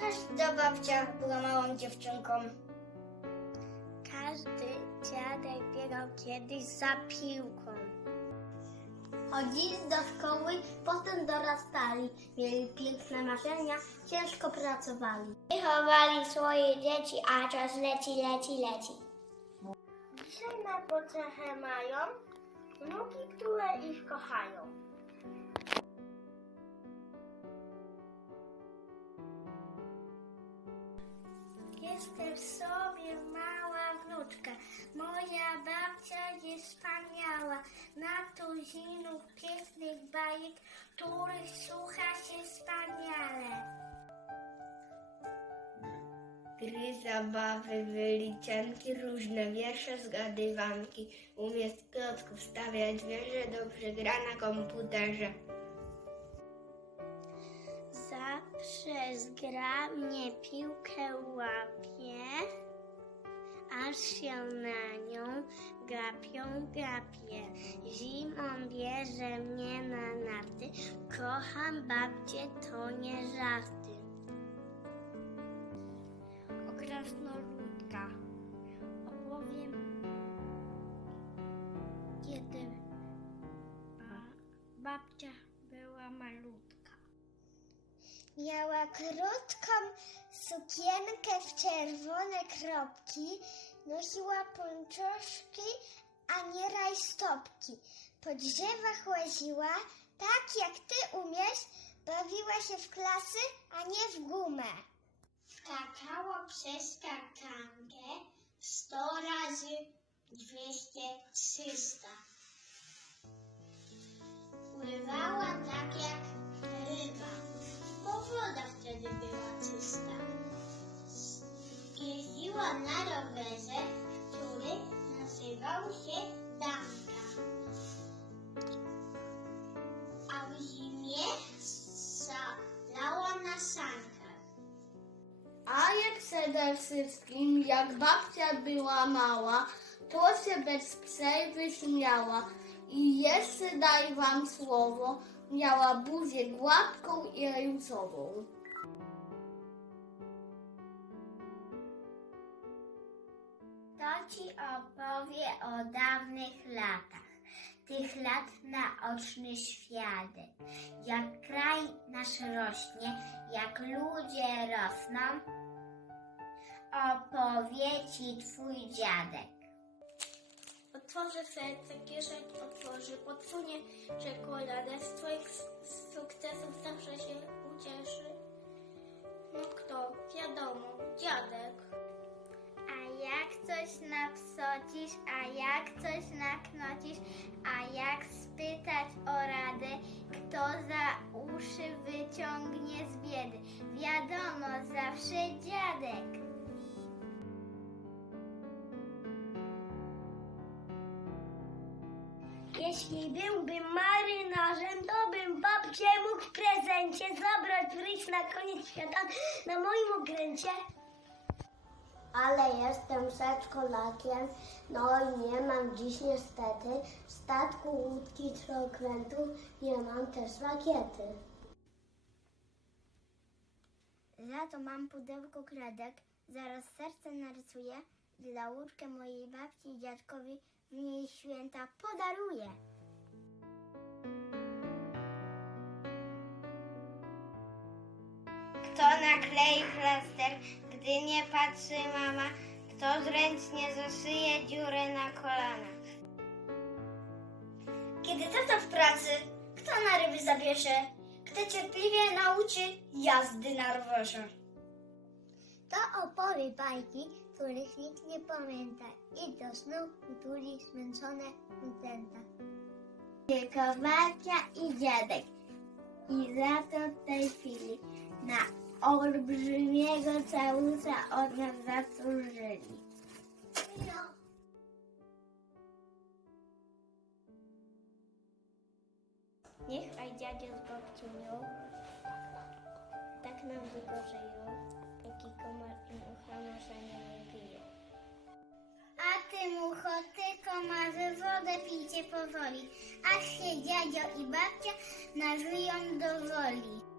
Każda babcia była małą dziewczynką. Każdy dziadek biegał kiedyś za piłką. Chodzili do szkoły, potem dorastali. Mieli piękne marzenia, ciężko pracowali. Wychowali swoje dzieci, a czas leci, leci, leci. Dzisiaj na pocechę mają wnuki, które ich kochają. Jestem sobie mała wnuczka. Moja babcia jest wspaniała. Na tuzinów pięknych bajek, których słucha się wspaniale. Gry, zabawy, wyliczanki, różne wiersze, zgadywanki. Umie z klocków stawiać wieże, dobrze gra na komputerze. Zawsze zgrabnie piłkę łapie, aż się na nią gapią gapie. Zimą bierze mnie na narty, kocham babcię, to nie żarty. O krasnoludka opowiem, kiedy babcia była malutka. Miała krótką sukienkę w czerwone kropki, nosiła pończoszki, a nie rajstopki. Po drzewach łaziła, tak jak ty umiesz, bawiła się w klasy, a nie w gumę. Skakała przez skakankę sto razy dwieście trzysta. Pływała tak jak ryba, bo woda wtedy była czysta. Jeździła na przede wszystkim, jak babcia była mała, to się bez przerwy śmiała. I jeszcze daj wam słowo, miała buzię gładką i rejusową. To ci opowie o dawnych latach, tych lat naoczny świadek. Jak kraj nasz rośnie, jak ludzie rosną, opowie ci twój dziadek. Otworzę serce, kieszeń otworzy, podsunie czekoladę, z twoich sukcesów zawsze się ucieszy. No kto? Wiadomo, dziadek. A jak coś napsocisz, a jak coś naknocisz, a jak spytać o radę, kto za uszy wyciągnie z biedy? Wiadomo, zawsze dziadek. Jeśli byłbym marynarzem, to bym babcię mógł w prezencie zabrać w rejs na koniec świata na moim okręcie. Ale jestem przedszkolakiem, no i nie mam dziś niestety statku, łódki czy okrętu, nie mam też rakiety. Za to mam pudełko kredek, zaraz serce narysuję, dla łódkę mojej babci i dziadkowi w niej święta podaruję. Kto naklei plaster, gdy nie patrzy mama, kto zręcznie zaszyje dziurę na kolanach. Kiedy tata w pracy, kto na ryby zabierze? Kto cierpliwie nauczy jazdy na rowerze? To opowie bajki, których nikt nie pamięta i do snu utuli zmęczone zwierzęta. Tylko i dziadek i za to tej chwili na olbrzymiego całusa od nas zasłużyli. Niech aj dziadzio z babciunią tak nam długo żyją, póki komar im ucha marzenia nie bije. A ty mucho, ty komarze, wodę pijcie powoli, aż się dziadzio i babcia nażyją do woli.